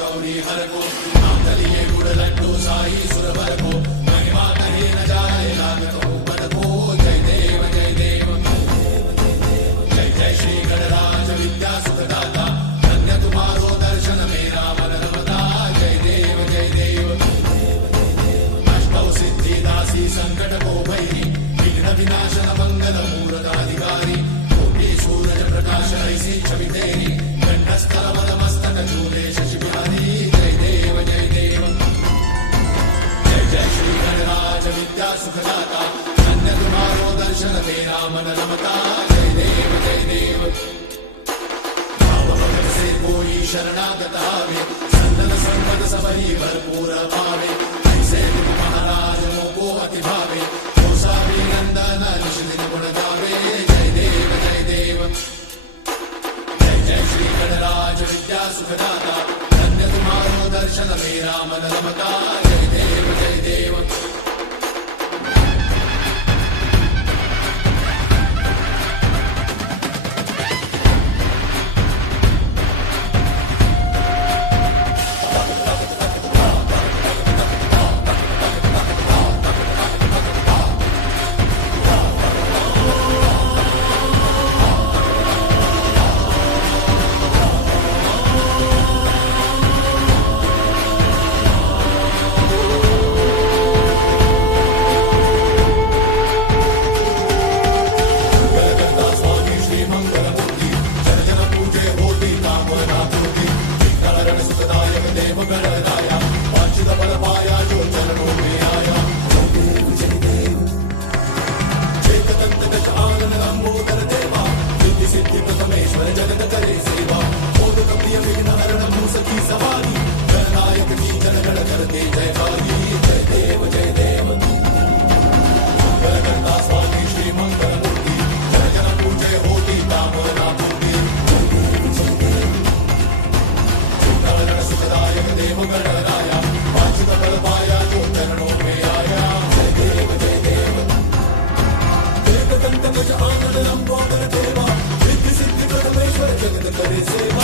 गौरी हर को नाम दलिए गुड़ लड्डू साई सुरवर को महिमा कहे न जाए लागत हो बन को जय देव जय देव जय जय श्री गणराज विद्या सुखदाता धन्य तुम्हारो दर्शन मेरा मन रमता जय देव जय देव अष्टौ सिद्धि दासी संकट को भैरी विघ्न विनाशन मंगल मूर्धाधिकारी कोटि सूरज प्रकाश ऐसी छवि तेरी कंठस्थल मद मस्तक झूले शशि बिहारी जय देव जय देव जय जय श्री गणराज विद्या सुखदाता धन्य तुम्हारो दर्शन मेरा मन रमता जय देव जय देव भाव भगत से कोई शरणागत आवे संतन संपद सबरी भरपूर पावे ऐसे तुम महाराज मोको अति भावे गोसावी नंदन निश दिन गुण गावे जय देव जय देव जय जय श्री गणराज विद्या सुखदाता धन्य तुम्हारो दर्शन मेरा मन रमता जय देव जय देव आनंद लंबोदर देवा सिद्धि सिद्धि परमेश्वर जगत करे सेवा